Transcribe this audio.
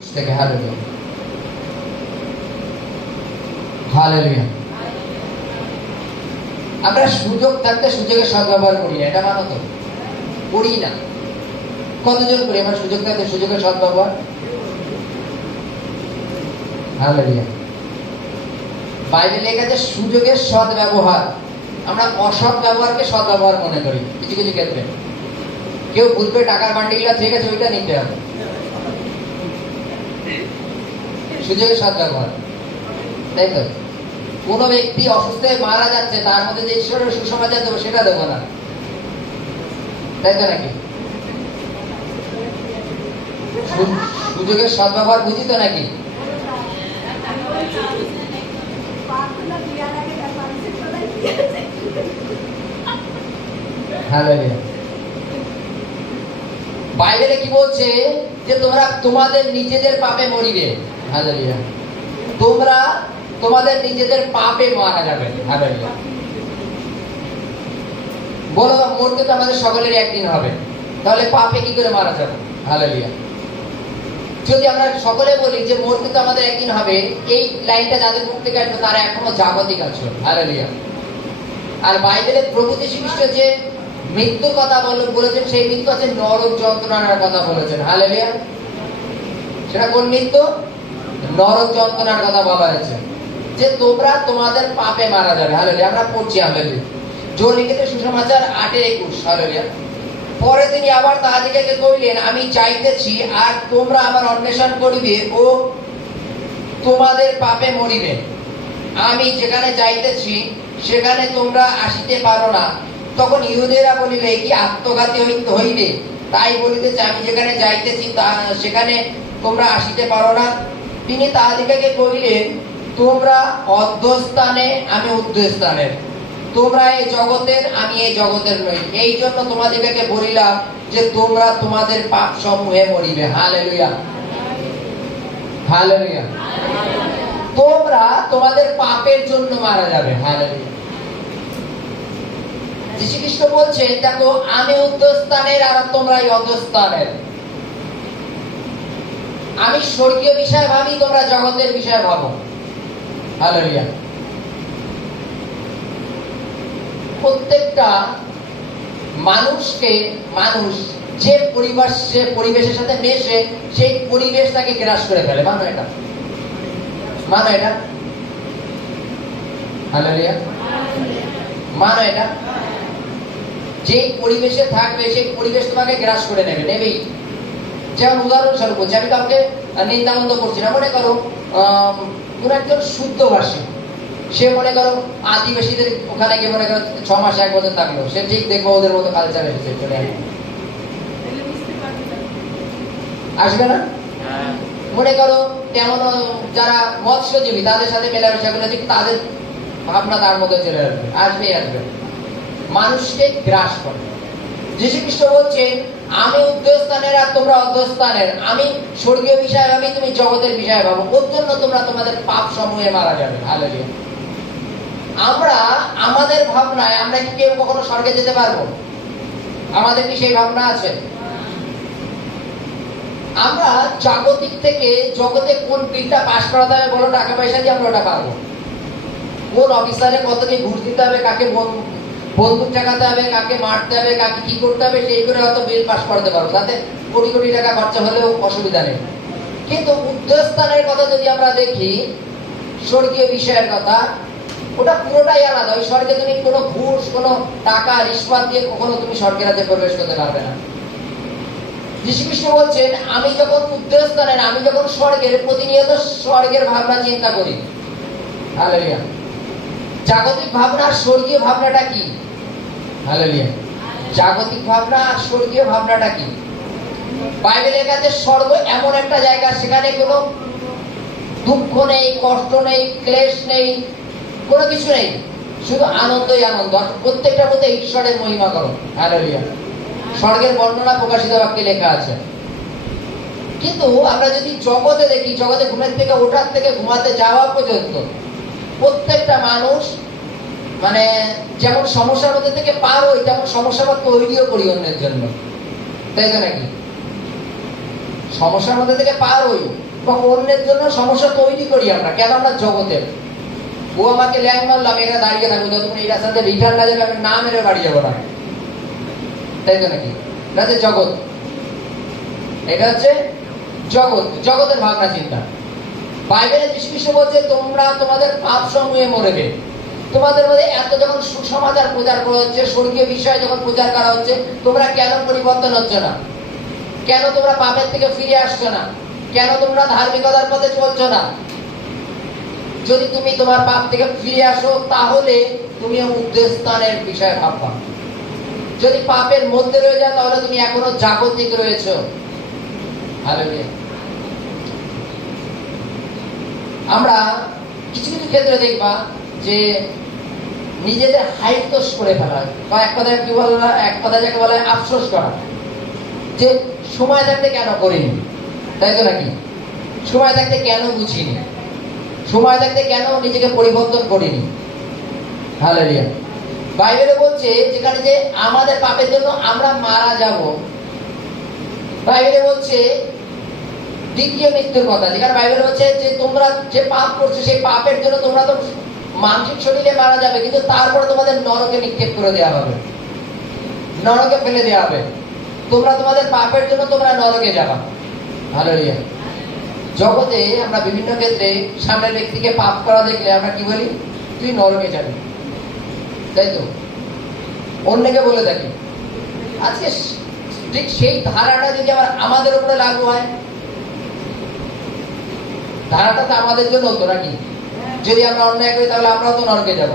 থেকে hallelujah hallelujah. আমরা সুযোগ থাকতে সুযোগের সদ্ব্যবহার করি না, এটা মানো তো? করি না। কতজন করি আমরা সুযোগ থাকতে সুযোগের সদ্ব্যবহার? হালেলুয়া। বাইবেলে লেখা আছে সুযোগের সদ্ব্যবহার। আমরা অসৎ ব্যবহারকে সদ্ব্যবহার মনে করি কিছু কিছু ক্ষেত্রে। কেউ ভুল করে টাকার বান্ডিলটা ঠিক আছে ওইটা নিতে হবে, সুযোগের সদ্ব্যবহার, তাই তো? কোন ব্যক্তি অসুস্থ হয়ে মারা যাচ্ছে, তার মধ্যে যে ঈশ্বরের সুসমাচার দেবো সেটা দেবো না, তাই তো নাকি? সুযোগের সদ্ব্যবহার বুঝি তো নাকি? বাইবেলে কি বলছে যে তোমরা তোমাদের নিজেদের পাপে মরিবে। হালেলুয়া। তোমরা তোমাদের নিজেদের পাপে মারা যাবে। হালেলুয়া। বলো মরতে তো আমাদের সকলের একদিন হবে, তাহলে পাপে কি করে মারা যাবে? হালেলুয়া। যদি আমরা সকলে বলি যে মরতে তো আমাদের একদিন হবে, এই লাইনটা যাদের মুখ থেকে আসবে তারা এখনো জাগতিক আছে। হালেলুয়া। আর বাইবেলে প্রভু যীশু খ্রিস্ট যে মৃত্যুর কথা বলেছেন, সেই মৃত্যু আছে নরক যন্ত্রণার কথা বলেছেন। হালেলুয়া। সেটা কোন মৃত্যু? নরক যন্ত্রণার কথা বলা হয়েছে, যে তোমরা তোমাদের পাপে মারা যাবে। হালেলুয়া। আমরা পড়ছি হালেলুয়া। জোর লিখিত সুসমাচার 8:21। হালেলুয়া। পরে তিনি আবার তাহাদিগকে কইলেন, আমি যাইতেছি, আর তোমরা আমার অন্বেষণ করিবে ও তোমাদের পাপে মরিবে। আমি যেখানে যাইতেছি সেখানে তোমরা আসিতে পারো না। তখন ইহুদেরা বলিলে, কি আত্মঘাতী হইলে? তাই বলিতেছে, আমি যেখানে যাইতেছি সেখানে তোমরা আসিতে পারো না। তিনি তাহাদিগকে কইলেন, তোমরা অধঃস্থানে, আমি ঊর্ধ্বস্থানের। তোমরা এই জগতের, আমি এই জগতের নই। এই জন্য তোমাদিগকে বলিলাম যে তোমরা তোমাদের পাপ সমূহে মরিবে। হালেলুয়া। হালেলুয়া। তোমরা তোমাদের পাপের জন্য মারা যাবে। হালেলুয়া। যীশু খ্রিস্ট বলছে, দেখো আমি ঊর্ধ্বস্থানের আর তোমরা অধঃস্থানের। আমি স্বর্গীয় বিষয় ভাবি, তোমরা জগতের বিষয় ভাবো। হালেলুয়া। প্রত্যেকটা মানুষকে, মানুষ যে পরিবেশের সাথে মেশে, সেই পরিবেশ তাকে গ্রাস করে ফেলে। মানো এটা? মানো এটা? হালেলুয়া। মানো এটা? যে পরিবেশে থাকবে সেই পরিবেশ তোমাকে গ্রাস করে নেবেই। যেমন উদাহরণস্বরূপ বলছি, আমি কাউকে নিন্দামন্দ করছি না। মনে করো কোন একজন শুদ্ধভাষী, সে মনে করো আদিবাসীদের ওখানে গিয়ে মনে করো 6 মাস 1 বছর থাকলো, সে ঠিক দেখবো ওদের মতো কালচার এসেছে, চলে আসবে না? মনে করো তেমন যারা মৎস্যজীবী তাদের সাথে মেলামেশা করলে ঠিক তাদের ভাবনা তার মধ্যে চলে আসবে। মানুষকে গ্রাস করে। যীশু খ্রিস্ট বলছেন, আমি ঊর্ধ্বস্থানের আর তোমরা অধঃস্থানের। আমি স্বর্গীয় বিষয় ভাবি, তুমি জগতের বিষয় ভাবো। ওর জন্য তোমরা তোমাদের পাপ সমূহে মারা যাবে। হালেলুয়া। আমরা আমাদের ভাবনায় আমরা কি কেউ কখনো স্বর্গে যেতে পারবো? আমাদের কি সেই ভাবনা আছে? আমরা জাগতিক থেকে জগতে কোন বিলটা পাস করাতে হবে বলো, টাকা পয়সা দিয়ে আমরা ওটা পারবো। কোন অফিসারে কতকে ঘুষ দিতে হবে, কাকে বন্দুক ঠেকাতে হবে, কাকে মারতে হবে, কাকে কি করতে হবে, সেই করে হয়তো বিল পাস করাতে পারবো, তাতে কোটি কোটি টাকা খরচা হলেও অসুবিধা নেই। কিন্তু ঊর্ধ্বস্থানের কথা যদি আমরা দেখি, স্বর্গীয় বিষয়ের কথা, ওটা পুরোটাই আলাদা। ওই স্বর্গে তুমি কোনো ঘুষ, কোনো টাকা রিশওয়াত দিয়ে কখনো তুমি স্বর্গের রাজ্যে প্রবেশ করতে পারবে না। যীশু খ্রিস্ট বলছেন, আমি যখন ঊর্ধ্বস্থানের, আমি যখন স্বর্গের, প্রতিনিয়ত স্বর্গের ভাবনা চিন্তা করি। হালেলুয়া। জাগতিক ভাবনা আর স্বর্গীয় ভাবনাটা কি? হালেলুয়া। জাগতিক ভাবনা আর স্বর্গীয় ভাবনাটা কি? বাইবেলের কাছে স্বর্গ এমন একটা জায়গা, সেখানে কোনো দুঃখ নেই, কষ্ট নেই, ক্লেশ নেই, কোনো কিছু নেই, শুধু আনন্দই আনন্দ। প্রত্যেকটার মধ্যে ঈশ্বরের মহিমা করো। হালেলুয়া। স্বর্গের বর্ণনা প্রকাশিত বাক্যে লেখা আছে। কিন্তু আমরা যদি জগতে দেখি, জগতে ঘুমের থেকে ওঠার থেকে ঘুমাতে যাওয়া পর্যন্ত প্রত্যেকটা মানুষ মানে যেমন সমস্যার মধ্যে থেকে পার হই, তেমন সমস্যা তৈরিও করি অন্যের জন্য, তাই তো নাকি? সমস্যার মধ্যে থেকে পার হই, এবং অন্যের জন্য সমস্যা তৈরি করি আমরা। কেন? আমরা জগতের। ও আমাকে ল্যাং মারলো, আমি এখানে দাঁড়িয়ে থাকবো, যতক্ষণ এই রাস্তাতে রিটার্ন না যাবে আমি না মেরে বাড়ি যাবো না, তাই তো নাকি? এটা হচ্ছে জগৎ, এটা হচ্ছে জগৎ, জগতের ভাবনা চিন্তা। বাইবেলে যীশু খ্রিস্ট বলছে তোমরা তোমাদের পাপ সমূহে মরবে। তোমাদের মধ্যে এত যখন সুসমাচার প্রচার করা হচ্ছে, স্বর্গীয় বিষয় যখন প্রচার করা হচ্ছে, তোমরা কেন পরিবর্তন হচ্ছে না? কেন তোমরা পাপের থেকে ফিরে আসছো না? কেন তোমরা ধার্মিকতার পথে চলছো না? যদি তুমি তোমার পাপ থেকে ফিরে আসো তাহলে তুমি উদ্দেস্থানের বিষয়ে ভাববা। যদি পাপের মধ্যে রয়ে যাও তাহলে তুমি এখনো জাগতিক রয়েছো। হালেলুয়া। আমরা কিছু কিছু ক্ষেত্রে দেখবা যে নিজেদের হাইতোষ করে ফেলা, বা এক কথায় কি বলা, এক কথায় যাকে বলা হয় আফসোস করা, যে সময় থাকতে কেন করিনি, তাই তো নাকি? সময় থাকতে কেন বুঝিনি, সময় থাকতে কেন নিজেকে পরিবর্তন করিনি। হালেলুয়া। বাইবেলে বলছে যেখানে যে আমাদের পাপের জন্য আমরা মারা যাব, বাইবেলে বলছে দ্বিতীয় মৃত্যুর কথা, যেখানে বাইবেলে বলছে যে তোমরা যে পাপ করছো সেই পাপের জন্য তোমরা তো মানসিক শরীরে মারা যাবে, কিন্তু তারপরে তোমাদের নরকে নিক্ষেপ করে দেওয়া হবে, নরকে ফেলে দেওয়া হবে। তোমরা তোমাদের পাপের জন্য তোমরা নরকে যাবা। হালেলুয়া। জগতে আমরা বিভিন্ন ক্ষেত্রে সামনের ব্যক্তিকে পাপ করা দেখলে আমরা কি বলি? তুই নরকে যাবি, তাই তো? অন্যকে বলে থাকি। আজকে ঠিক সেই ধারাটা যদি আবার আমাদের উপরে লাগু হয়, ধারাটা তো আমাদের জন্য হতো নাকি? যদি আমরা অন্যায় করি তাহলে আমরাও তো নরকে যাব।